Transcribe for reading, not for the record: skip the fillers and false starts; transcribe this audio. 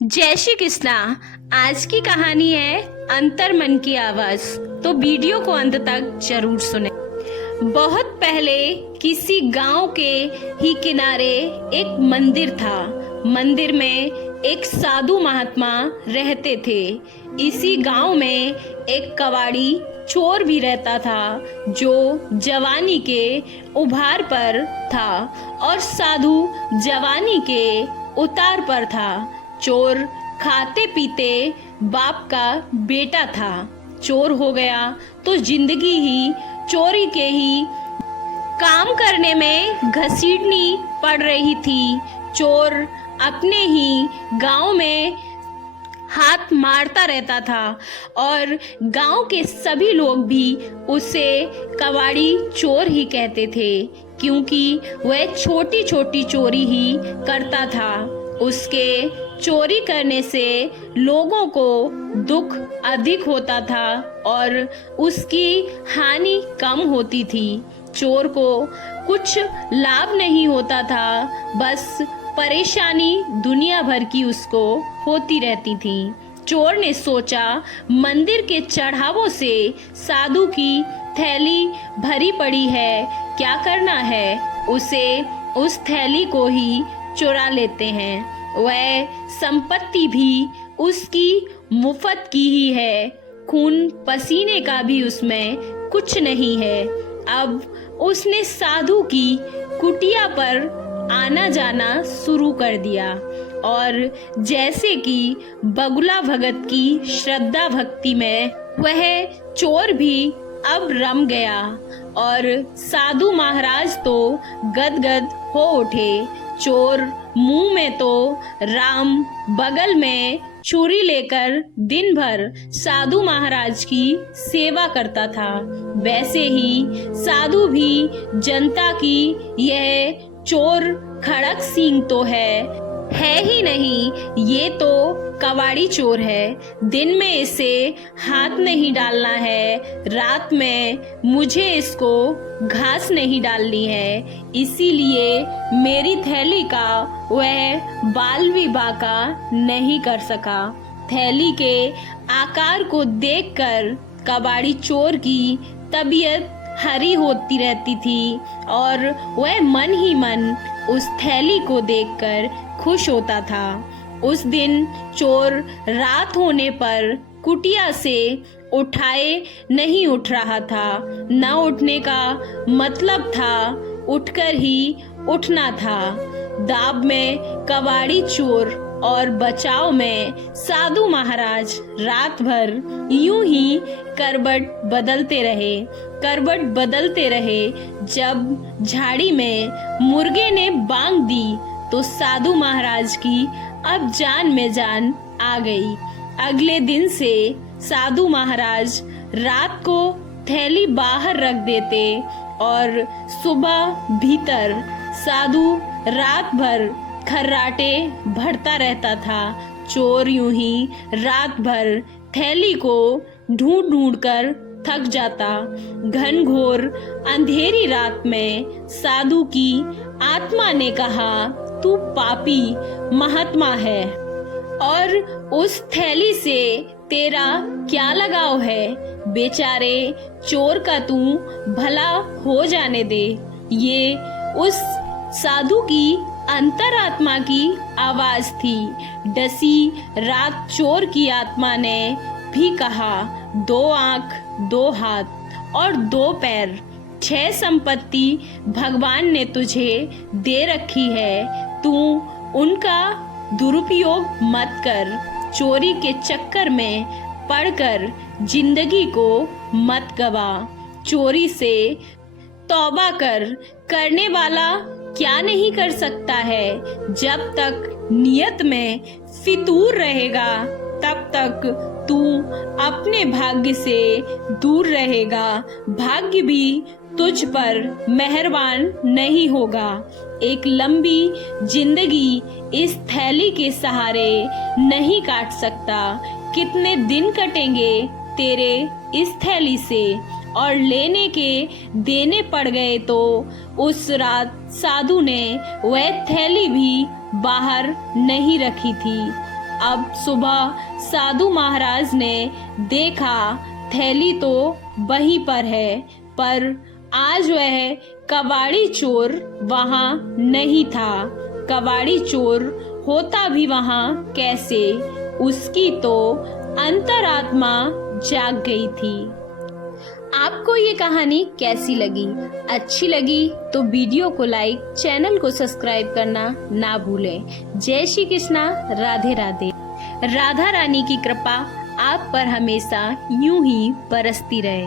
जय श्री कृष्णा। आज की कहानी है अंतर मन की आवाज। तो वीडियो को अंत तक जरूर सुने। बहुत पहले किसी गांव के ही किनारे एक मंदिर था। मंदिर में एक साधु महात्मा रहते थे। इसी गांव में एक कबाड़ी चोर भी रहता था जो जवानी के उभार पर था और साधु जवानी के उतार पर था। चोर खाते पीते बाप का बेटा था। चोर हो गया तो जिंदगी ही चोरी के ही काम करने में घसीटनी पड़ रही थी। चोर अपने ही गांव में हाथ मारता रहता था और गांव के सभी लोग भी उसे कबाड़ी चोर ही कहते थे, क्योंकि वह छोटी छोटी चोरी ही करता था। उसके चोरी करने से लोगों को दुख अधिक होता था और उसकी हानि कम होती थी। चोर को कुछ लाभ नहीं होता था, बस परेशानी दुनिया भर की उसको होती रहती थी। चोर ने सोचा, मंदिर के चढ़ावों से साधु की थैली भरी पड़ी है, क्या करना है, उसे उस थैली को ही चुरा लेते हैं। वह संपत्ति भी उसकी मुफ्त की ही है, खून पसीने का भी उसमें कुछ नहीं है। अब उसने साधु की कुटिया पर आना जाना शुरू कर दिया और जैसे कि बगुला भगत की श्रद्धा भक्ति में वह चोर भी अब रम गया और साधु महाराज तो गदगद हो उठे। चोर मुंह में तो राम, बगल में छुरी लेकर दिन भर साधु महाराज की सेवा करता था। वैसे ही साधु भी जनता की यह चोर खड़क सींग तो है ही नहीं, ये तो कबाड़ी चोर है। दिन में इसे हाथ नहीं डालना है, रात में मुझे इसको घास नहीं डालनी है, इसीलिए मेरी थैली का वह बाल भी बांका नहीं कर सका। थैली के आकार को देखकर कबाड़ी चोर की तबीयत हरी होती रहती थी और वह मन ही मन उस थैली को देखकर खुश होता था। उस दिन चोर रात होने पर कुटिया से उठाए नहीं उठ रहा था। न उठने का मतलब था उठकर ही उठना था। दाब में कबाड़ी चोर और बचाव में साधु महाराज रात भर यूं ही करवट बदलते रहे। जब झाड़ी में मुर्गे ने बांग दी तो साधु महाराज की अब जान में जान आ गई। अगले दिन से साधु महाराज रात को थैली बाहर रख देते और सुबह भीतर। साधु रात भर खर्राटे भरता रहता था। चोर यूं ही रात भर थैली को ढूंढ ढूंढ कर थक जाता। घनघोर अंधेरी रात में साधु की आत्मा ने कहा, तू पापी महात्मा है और उस थैली से तेरा क्या लगाव है। बेचारे चोर का तू भला हो जाने दे। ये उस साधु की अंतरात्मा की आवाज थी। डसी रात चोर की आत्मा ने भी कहा, 2 आंख, 2 हाथ और 2 पैर, 6 संपत्ति भगवान ने तुझे दे रखी है, तू उनका दुरुपयोग मत कर। चोरी के चक्कर में पड़कर जिंदगी को मत गवा। चोरी से तौबा करने वाला क्या नहीं कर सकता है। जब तक नियत में फितूर रहेगा तब तक तू अपने भाग्य से दूर रहेगा। भाग्य भी तुझ पर मेहरबान नहीं होगा। एक लंबी जिंदगी इस थैली के सहारे नहीं काट सकता। कितने दिन कटेंगे तेरे इस थैली से, और लेने के देने पड़ गए तो उस रात साधु ने वह थैली भी बाहर नहीं रखी थी। अब सुबह साधु महाराज ने देखा थैली तो वहीं पर है, पर आज वह कबाड़ी चोर वहां नहीं था। कबाड़ी चोर होता भी वहां कैसे, उसकी तो अंतरात्मा जाग गई थी। आपको ये कहानी कैसी लगी? अच्छी लगी तो वीडियो को लाइक, चैनल को सब्सक्राइब करना ना भूलें। जय श्री कृष्णा, राधे राधे। राधा रानी की कृपा आप पर हमेशा यूं ही बरसती रहे।